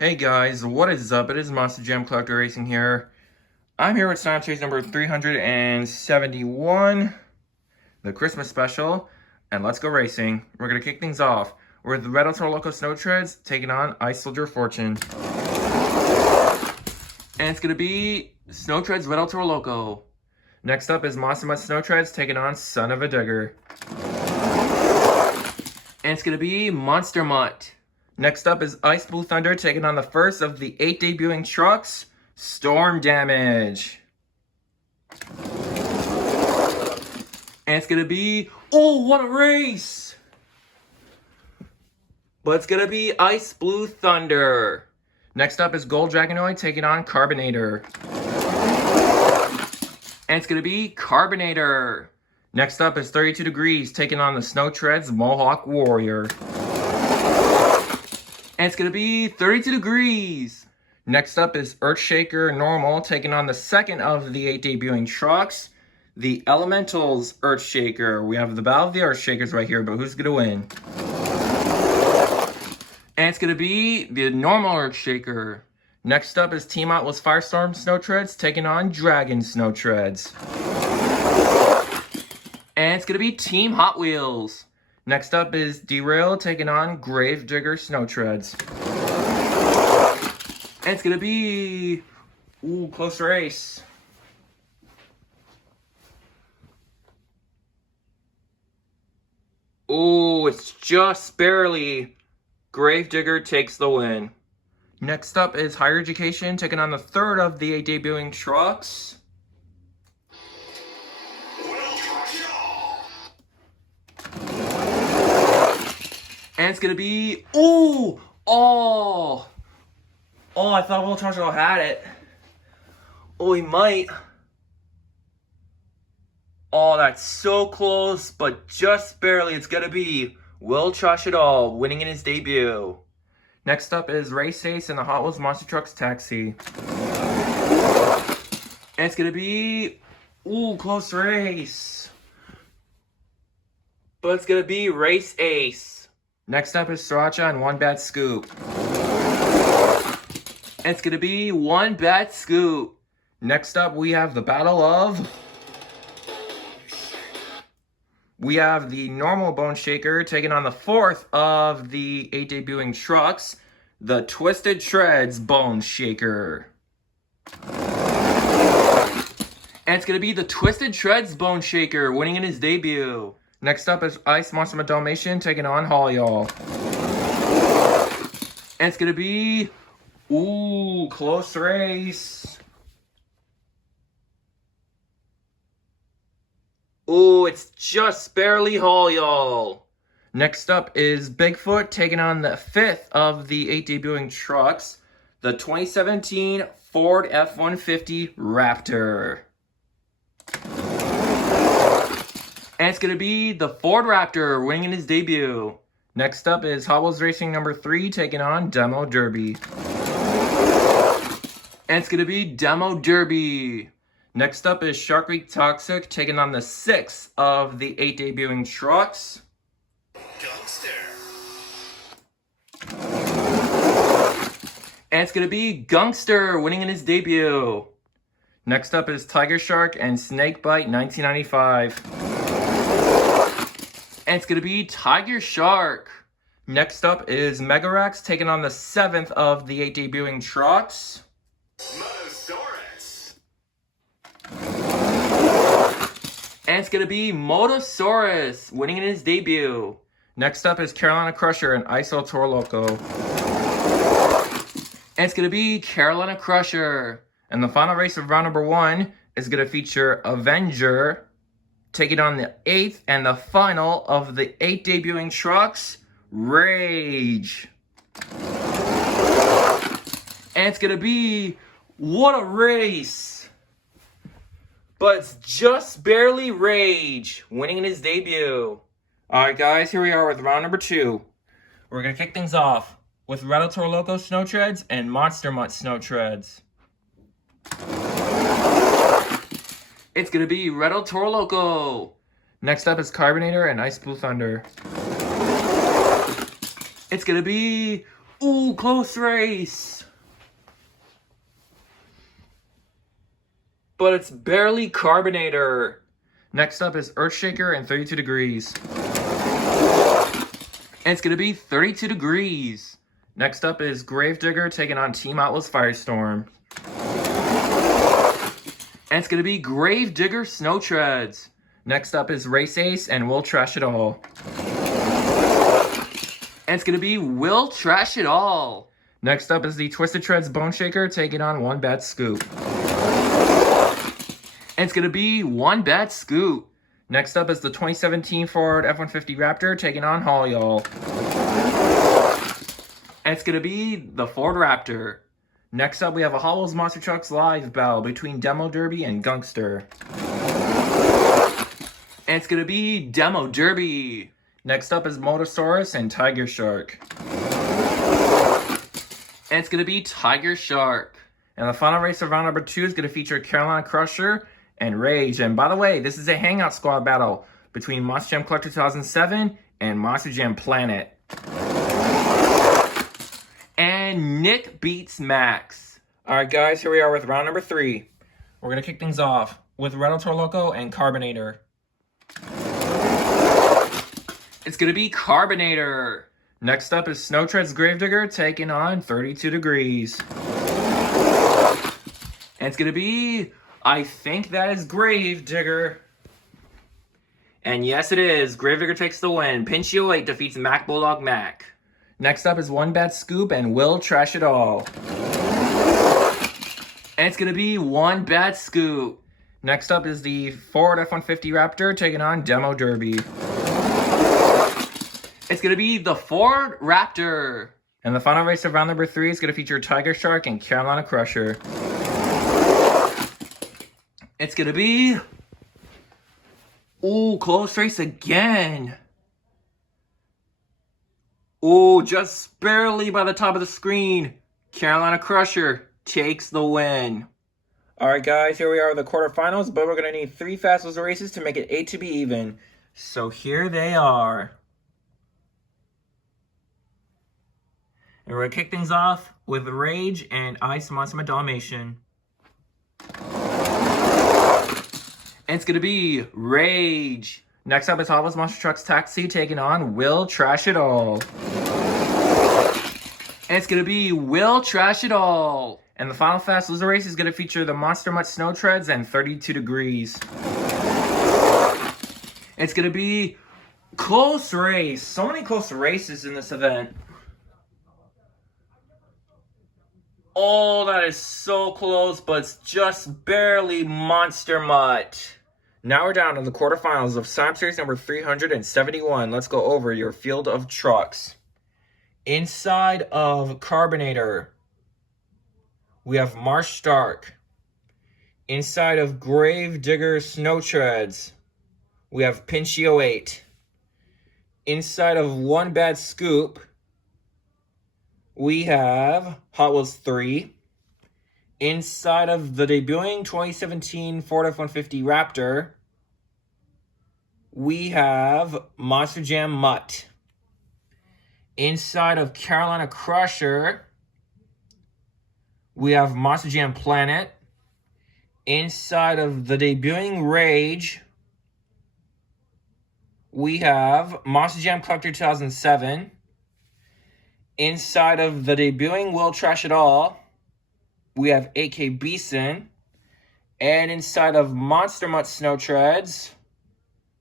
Hey guys, what is up? It is Monster Jam Collector Racing here. I'm here with Sonic Chase number 371, the Christmas special, and let's go racing. We're going to kick things off with Red El Toro Loco Snow Treads taking on Ice Soldier Fortune. And it's going to be Snow Treads Red El Toro Loco. Next up is Monster Mutt Snow Treads taking on Son of a Digger. And it's going to be Monster Mutt. Next up is Ice Blue Thunder taking on the first of the 8 debuting trucks, Storm Damage. And it's going to be, oh, what a race! But it's going to be Ice Blue Thunder. Next up is Gold Dragonoid taking on Carbonator. And it's going to be Carbonator. Next up is 32 Degrees taking on the Snow Treads Mohawk Warrior. And it's going to be 32 Degrees. Next up is Earthshaker Normal taking on the second of the 8 debuting trucks, the Elementals Earthshaker. We have the Battle of the Earthshakers right here, but who's going to win? And it's going to be the normal Earthshaker. Next up is Team Atlas Firestorm Snow Treads taking on Dragon Snow Treads. And it's going to be Team Hot Wheels. Next up is Derail taking on Gravedigger Snow Treads. And it's going to be, ooh, close race. Ooh, it's just barely. Gravedigger takes the win. Next up is Higher Education taking on the third of the 8 debuting trucks. And it's going to be, ooh, oh, I thought Will Trunchbull had it. Oh, he might. Oh, that's so close, but just barely. It's going to be Will Trunchbull winning in his debut. Next up is Race Ace and the Hot Wheels Monster Trucks Taxi. And it's going to be, ooh, close race. But it's going to be Race Ace. Next up is Sriracha and One Bad Scoop. And it's going to be One Bad Scoop. Next up, we have the Battle of... We have the normal Bone Shaker taking on the fourth of the 8 debuting trucks, the Twisted Treads Bone Shaker. And it's going to be the Twisted Treads Bone Shaker winning in his debut. Next up is Ice Monster Mutt Dalmatian taking on Hall-Y'all. And it's going to be, ooh, close race. Ooh, it's just barely Hall-Y'all. Next up is Bigfoot taking on the fifth of the 8 debuting trucks, the 2017 Ford F-150 Raptor. And it's going to be the Ford Raptor winning in his debut. Next up is Hot Wheels Racing number 3 taking on Demo Derby. And it's going to be Demo Derby. Next up is Shark Week Toxic taking on the 6th of the 8 debuting trucks, Gungster. And it's going to be Gungster winning in his debut. Next up is Tiger Shark and Snakebite 1995. And it's going to be Tiger Shark. Next up is Megarax taking on the 7th of the 8 debuting trucks, Motosaurus. And it's going to be Motosaurus winning in his debut. Next up is Carolina Crusher and Ice El Toro Loco. And it's going to be Carolina Crusher. And the final race of round number 1 is going to feature Avenger taking on the 8th and the final of the 8 debuting trucks, Rage. And it's going to be, what a race. But it's just barely Rage winning in his debut. Alright guys, here we are with round number 2. We're going to kick things off with Red El Toro Loco Snow Treads and Monster Mutt Snow Treads. It's going to be Red El Toro Loco. Next up is Carbonator and Ice Blue Thunder. It's going to be, Ooh, close race. But it's barely Carbinator. Next up is Earthshaker and 32 Degrees. And it's going to be 32 Degrees. Next up is Gravedigger taking on Team Atlas Firestorm. And it's going to be Gravedigger Snow Treads. Next up is Race Ace and Will Trash It All. And it's going to be Will Trash It All. Next up is the Twisted Treads Bone Shaker taking on One Bad Scoop. And it's going to be One Bad Scoop. Next up is the 2017 Ford F-150 Raptor taking on Haul Y'all. And it's going to be the Ford Raptor. Next up, we have a Hollow's Monster Trucks Live battle between Demo Derby and Gunkster. And it's going to be Demo Derby. Next up is Motosaurus and Tiger Shark. And it's going to be Tiger Shark. And the final race of round number 2 is going to feature Carolina Crusher and Rage. And by the way, this is a Hangout Squad battle between Monster Jam Collector 2007 and Monster Jam Planet. And Nick beats Max. Alright guys, here we are with round number 3. We're going to kick things off with Renault Torloco and Carbinator. It's going to be Carbinator. Next up is Snow Treads Gravedigger taking on 32 Degrees. And it's going to be, I think that is Gravedigger. And yes, it is. Gravedigger takes the win. Pinchio 8 defeats Mac Bulldog Mac. Next up is One Bad Scoop and Will Trash It All. And it's going to be One Bad Scoop. Next up is the Ford F-150 Raptor taking on Demo Derby. It's going to be the Ford Raptor. And the final race of round number 3 is going to feature Tiger Shark and Carolina Crusher. It's going to be... Ooh, close race again. Ooh, just barely by the top of the screen. Carolina Crusher takes the win. Alright guys, here we are with the quarterfinals, but we're going to need 3 fastest races to make it 8 to be even. So here they are. And we're going to kick things off with Rage and Ice Monster Dalmatian. And it's going to be Rage. Next up is Hollow's Monster Trucks Taxi taking on Will Trash It All. And it's going to be Will Trash It All. And the final Fast Loser race is going to feature the Monster Mutt Snow Treads and 32 Degrees. It's going to be close race. So many close races in this event. Oh, that is so close, but it's just barely Monster Mutt. Now we're down to the quarterfinals of Sign Up Series number 371. Let's go over your field of trucks. Inside of Carbinator, we have Marsh Stark. Inside of Gravedigger Snow Treads, we have Pinchio 8. Inside of One Bad Scoop, we have Hot Wheels 3. Inside of the debuting 2017 Ford F-150 Raptor, we have Monster Jam Mutt. Inside of Carolina Crusher, we have Monster Jam Planet. Inside of the debuting Rage, we have Monster Jam Collector 2007. Inside of the debuting Will Trash It All, we have A.K. Beeson. And inside of Monster Mutt Snow Treads,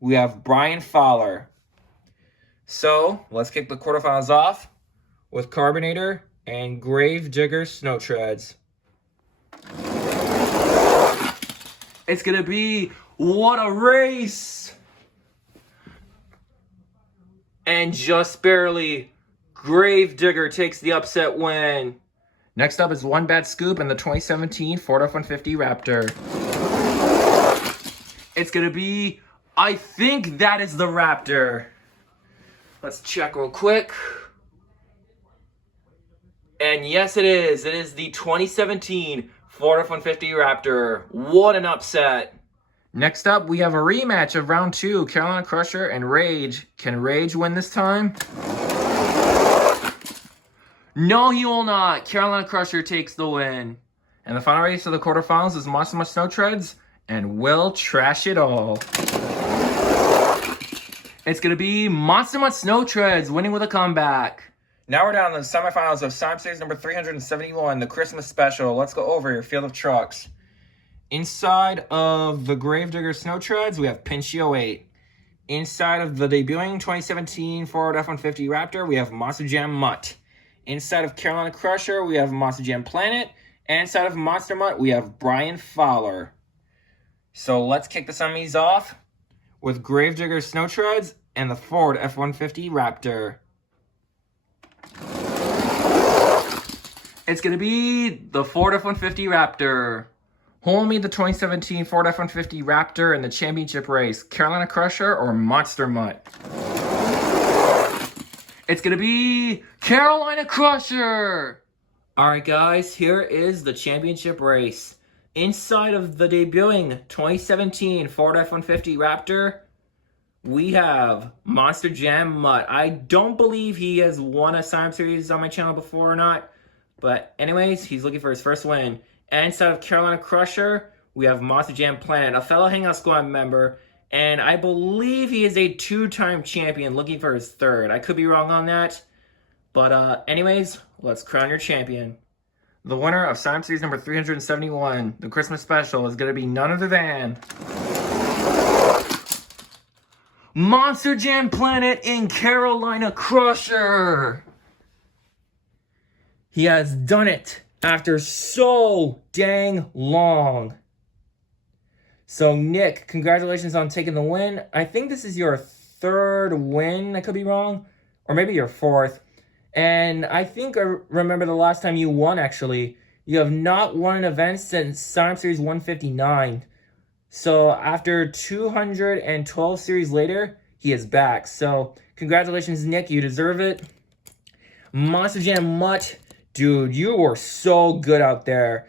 we have Brian Fowler. So, let's kick the quarterfinals off with Carbinator and Gravedigger Snow Treads. It's going to be what a race! And just barely, Gravedigger takes the upset win. Next up is One Bad Scoop and the 2017 Ford F-150 Raptor. It's going to be, I think that is the Raptor. Let's check real quick. And yes, it is. It is the 2017 Ford F-150 Raptor. What an upset. Next up, we have a rematch of round 2, Carolina Crusher and Rage. Can Rage win this time? No, he will not. Carolina Crusher takes the win. And the final race of the quarterfinals is Monster Mutt Snow Treads and Will Trash It All. It's going to be Monster Mutt Snow Treads winning with a comeback. Now we're down to the semifinals of Science Series number 371, the Christmas Special. Let's go over your field of trucks. Inside of the Gravedigger Snow Treads, we have Pinchio 8. Inside of the debuting 2017 Ford F-150 Raptor, we have Monster Jam Mutt. Inside of Carolina Crusher, we have Monster Jam Planet. And inside of Monster Mutt, we have Brian Fowler. So let's kick the semis off with Gravedigger Snow Treads and the Ford F-150 Raptor. It's going to be the Ford F-150 Raptor. Hold me the 2017 Ford F-150 Raptor in the championship race, Carolina Crusher or Monster Mutt? It's going to be Carolina Crusher! Alright guys, here is the championship race. Inside of the debuting 2017 Ford F-150 Raptor, we have Monster Jam Mutt. I don't believe he has won a Science Series on my channel before or not. But anyways, he's looking for his first win. And inside of Carolina Crusher, we have Monster Jam Planet, a fellow Hangout Squad member. And I believe he is a two-time champion looking for his third. I could be wrong on that. But anyways, let's crown your champion. The winner of Science Series number 371, the Christmas Special, is going to be none other than Monster Jam Planet in Carolina Crusher. He has done it after so dang long. So Nick, congratulations on taking the win. I think this is your third win, I could be wrong, or maybe your fourth. And I think I remember the last time you won, actually. You have not won an event since Science Series 159. So after 212 series later, he is back. So congratulations, Nick. You deserve it. Monster Jam Mutt, dude, you were so good out there.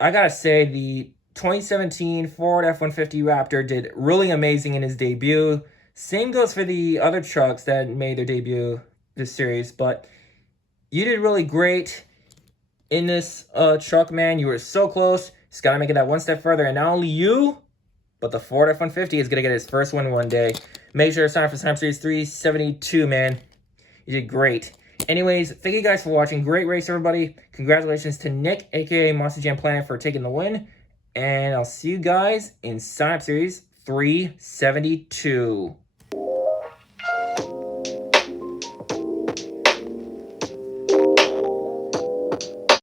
I gotta say, the 2017 Ford F-150 Raptor did really amazing in his debut. Same goes for the other trucks that made their debut this series, but you did really great in this truck, man. You were so close. Just gotta make it that one step further. And not only you, but the Ford F-150 is gonna get his first win one day. Make sure to sign up for Science Series 372, man. You did great. Anyways, thank you guys for watching. Great race, everybody. Congratulations to Nick, aka Monster Jam Planet, for taking the win. And I'll see you guys in Sign Up Series 372.